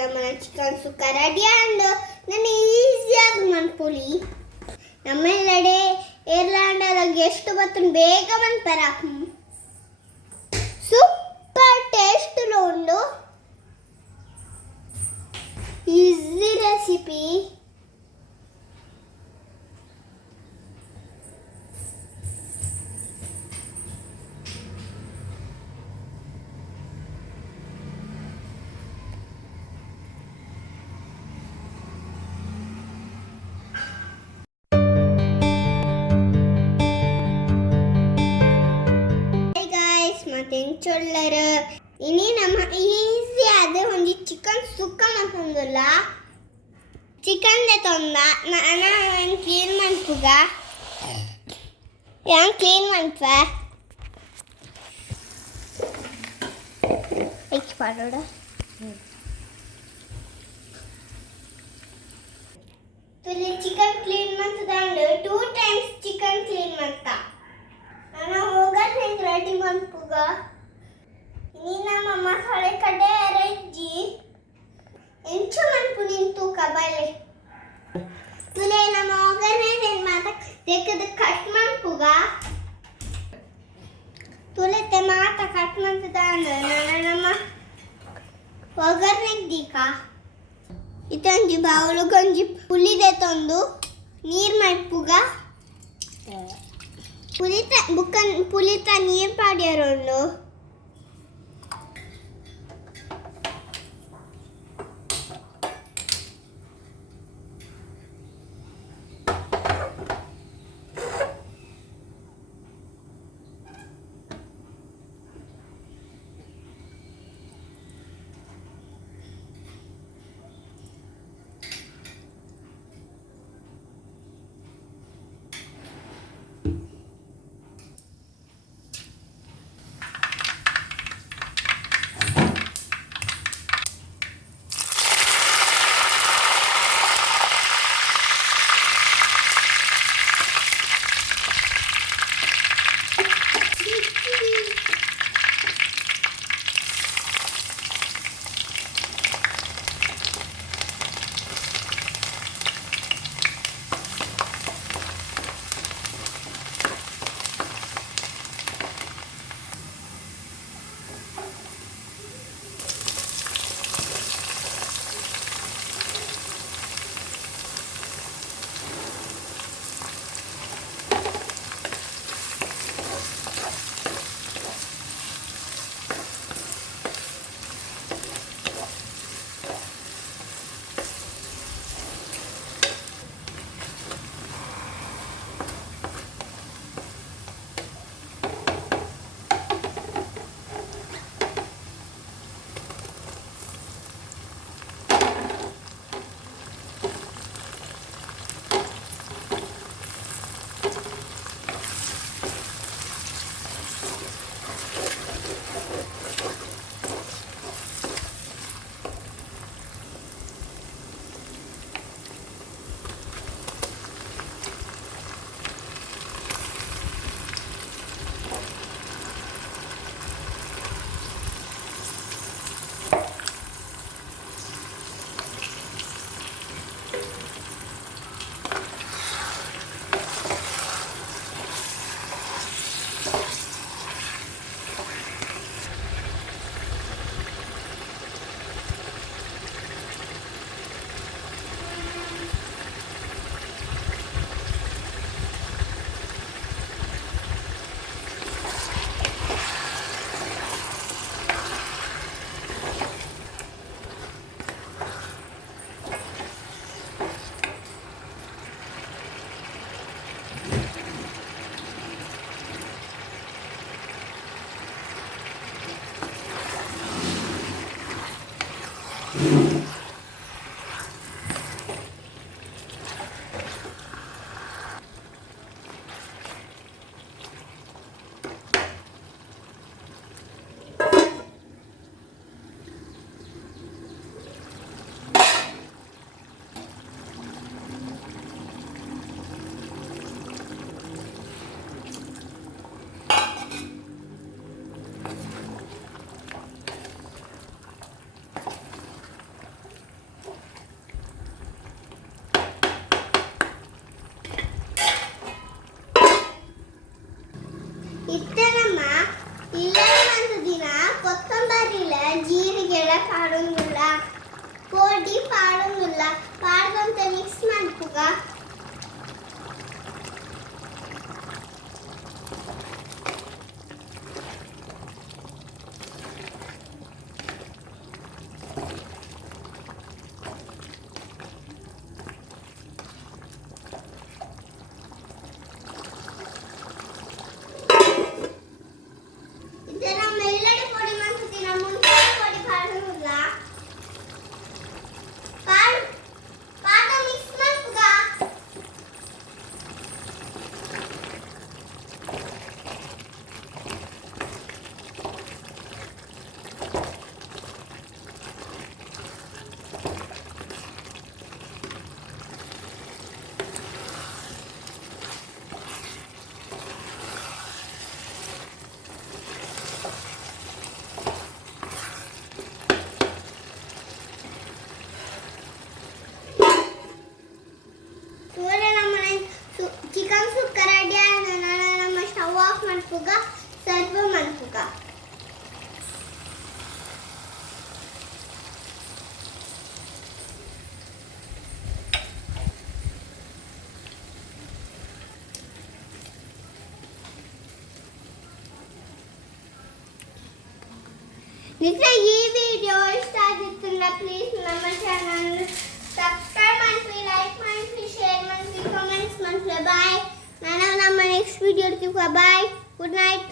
ನಮ್ಮನ chicken sukka ready and ನಾನು ಈಸಿಯಾಗಿ ಮನ್ಪುಲಿ ನಮ್ಮೆಲ್ಲಡೆ ಏರ್ಲ್ಯಾಂಡ್ ಗೆಸ್ಟ್ ಬತ್ತನ್ ಬೇಗ ಬಂತಾರ ಸೂಪರ್ ಟೇಸ್ಟ್ ಉಂಡು ಈಸಿ ರೆಸಿಪಿ ಚೊಲ್ಲರ ಇನಿ ನಮ್ಮ ಈಸಿ ಆದ ಒಂದು ಚಿಕನ್ ಸುಕ್ಕ ಮತ್ತೊಂದಲ್ಲ ಚಿಕನ್ ತಂದ ನಾನು ಕ್ಲೀನ್ ಮಾಡ್ಪುಗ yang clean ಮಾಡ್ಪ ಎಕ್ಸ್ ಮಾಡೋಡ ತುಲಿ ಚಿಕನ್ ಕ್ಲೀನ್ ಮಾಡ್ತದಂಡು 2 times ಚಿಕನ್ ಕ್ಲೀನ್ ಮಾಡ್ತಾ ನಾನು ಹೋಗಲ್ ಹೆಂಗ್ ರೆಡಿ ಮಾಡ್ಪುಗ ಇನಿ ನಮ್ಮ ಮಸಾಲೆ ಕಡೆ ರೆಜ್ಜಿ ಎಂಚು ಮನ್ಪು ನಿಂತು ಕಬಲೆ ತುಲೆ ನಮ್ಮ ಒಗ್ಗರಣೆ ಹೆಂಗ್ ಮಾತ ತೆಗೆದು ಕಟ್ ಮಾಡ್ಪುಗ ತುಲೆ te ಮಾತ ಕಟ್ ಮಾಡ್ತದಾನ ನಾನು ನಮ್ಮ ಒಗ್ಗರಣೆ ದೀಕ ಇತಂಜಿ ಬಾವಲು ಗಂಜಿ ಪುಲಿದೆ ತಂದು ನೀರ್ ಮಾಡ್ಪುಗ ಪುಲಿತ ನೀರ್ ಪಾಡ್ಯಾರೋಂಡು ಪಾಡೋದಿಲ್ಲ ಪಾಡ್ದಂತೆ ಮಿಕ್ಸ್ ಮಾಡ್ಪುಗ ಇದನ್ನ ಮೆಲ್ಲಗೆ ಪೊಡಿ ಮಾಡ್ತೀನಿ ಮುಂಚೆ ಪೊಡಿ ಪಾಡೋದಿಲ್ಲ ಪಾಡ ಮಿಕ್ಸ್ ಮಾಡ್ಪುಗ ಚಿಕನ್ ಸುಕ್ಕ ರೆಡಿ ಆದ ನಮ್ಮ ಸ್ಟವ್ ಆಫ್ ಮಾಡ್ಪುಗ ಸರ್ವ್ ಮಾಡ್ಪುಗ ನಿಮಗೆ ಈ ವಿಡಿಯೋ ಇಷ್ಟ ಆಗಿತ್ತಂದ್ರೆ ಪ್ಲೀಸ್ ನಮ್ಮ ಚಾನಲ್ ಸಬ್ಸ್ಕ್ರೈಬ್ ಮಾಡಿ ಲೈಕ್ ಮಾಡಿ ಶೇರ್ ಮಾಡಿ ಕಾಮೆಂಟ್ಸ್ ಮಾಡಿ ಬಾಯ್ ನಾನು ನಮ್ಮ ನೆಕ್ಸ್ಟ್ ವಿಡಿಯೋ ಇರ್ತೀವಿ ಬಾಯ್ ಗುಡ್ ನೈಟ್